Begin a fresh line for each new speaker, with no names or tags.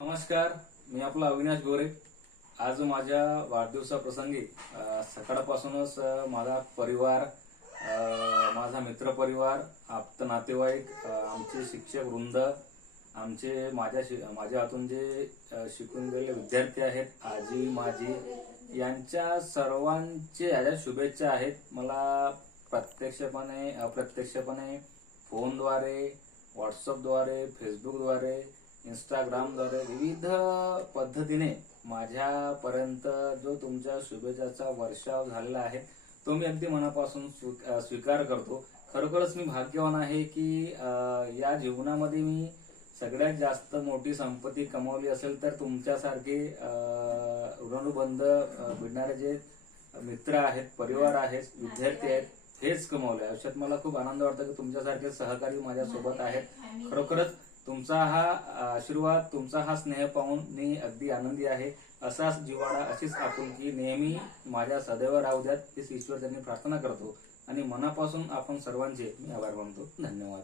नमस्कार मी आपला अविनाश गोरे. आज माझ्या वाढदिवसाप्रसंगी सकाळपासूनच माझा परिवार माझा मित्रपरिवार आप्त नातेवाईक आमचे शिक्षक वृंद आमचे माझ्या शि- माझ्या हातून जे शिकून गेलेले विद्यार्थी आहेत आजी माझी यांच्या सर्वांचे याच्या शुभेच्छा आहेत. मला प्रत्यक्षपणे अप्रत्यक्षपणे फोनद्वारे व्हॉट्सअपद्वारे फेसबुकद्वारे इंस्टाग्रामद्वारे विविध पद्धतीने माझ्यापर्यंत जो तुमच्या शुभेच्छाचा वर्षाव झालेला आहे तो मी अगदी मनापासून स्वीकार करतो. खरोखरच मी भाग्यवान आहे की या जीवनामध्ये मी सगळ्यात जास्त मोठी संपत्ती कमावली असेल तर तुमच्यासारखे ऋणानुबंध भिडणारे जे मित्र आहेत परिवार आहेत विद्यार्थी आहेत हेच कमावले. आयुष्यात मला खूप आनंद वाटतो की तुमच्यासारखे सहकारी माझ्यासोबत आहेत. खरोखरच तुमचा हा आशीर्वाद तुमचा हा स्नेह पाहून मी अगदी आनंदी आहे. असाच जिवाळा अशीच आपुलकी नेहमी माझ्या सदैव राहू द्यात तीच ईश्वर त्यांनी प्रार्थना करतो. आणि मनापासून आपण सर्वांचे मी आभार मानतो. धन्यवाद.